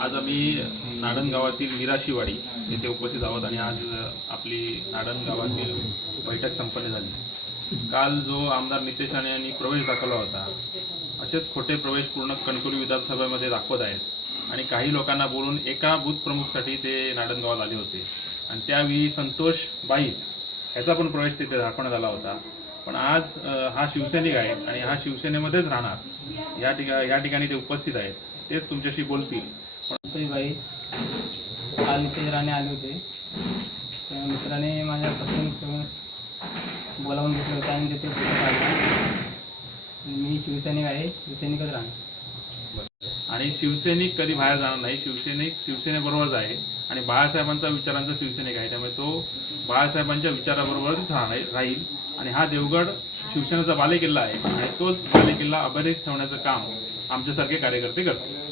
आज आम्ही नाडण गावातील निराशीवाडी येथे उपस्थित आहोत आणि आज आपली नाडण गावातील बैठक संपन्न झाली. काल जो आमदार नितेश राणे यांनी प्रवेश दाखवला होता असेच खोटे प्रवेश पूर्ण कणकवली विधानसभेमध्ये दाखवत आहेत. आणि काही लोकांना बोलून एका बूथ प्रमुखसाठी ते नाडण गावात आले होते. आणि त्यावेळी संतोष बाई ह्याचा पण प्रवेश तिथे दाखवण्यात आला होता. पण आज हा शिवसैनिक आहे आणि हा शिवसेनेमध्येच राहणार. या ठिका या ठिकाणी ते उपस्थित आहेत. तेच तुमच्याशी बोलतील. संतोष भाई काल नितेश राणे आले होते. त्या मित्राने माझ्या फसवणूक बोलावून घेतलं होतं आणि तिथे मी शिवसैनिक आहे शिवसैनिकच राहणार. आणि शिवसैनिक कधी बाहेर जाणार नाही. शिवसैनिक शिवसेनेबरोबरच आहे आणि बाळासाहेबांचा विचारांचा शिवसैनिक आहे. त्यामुळे तो बाळासाहेबांच्या विचाराबरोबरच राहणार राहील. आणि हा देवगड शिवसेनेचा बालेकिल्ला आहे. आणि तोच बालेकिल्ला अबाधित ठेवण्याचं काम आमच्यासारखे कार्यकर्ते करतात.